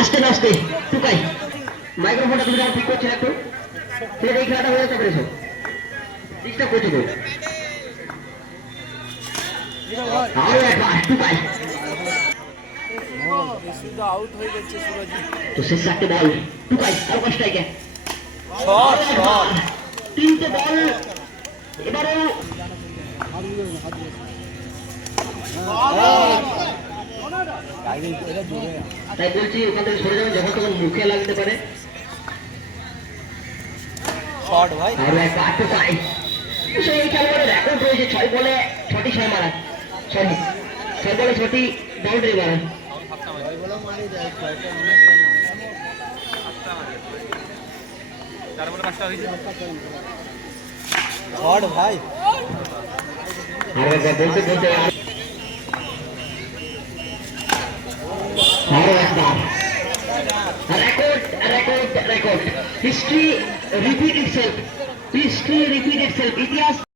আস্তে আস্তে টুকাই মাইক্রোফোনটা তুমি ঠিক করছো একটু ফের এই খেলাটা হয়ে যেতে পেরেছো ডিস্টার্ব করছো তো আরো একবার টুকাই আউট হয়ে যাচ্ছে সুরজ তো শেষ চারটে বল টুকাই আরো পাঁচটাই কে তিনটে বল এবারেও তাই বলছি ওখান থেকে সরে যাবেন যখন তখন মুখে লাগতে পারে আর একটা আটটু পাই এই খেলোয়াড়ের রেকর্ড রয়েছে 6 বলে 6টি 6 মারা 6 বলে 6টি বাউন্ডারি মারা ভাই আর বলতে বলতে record. History repeat itself. Iতিহাস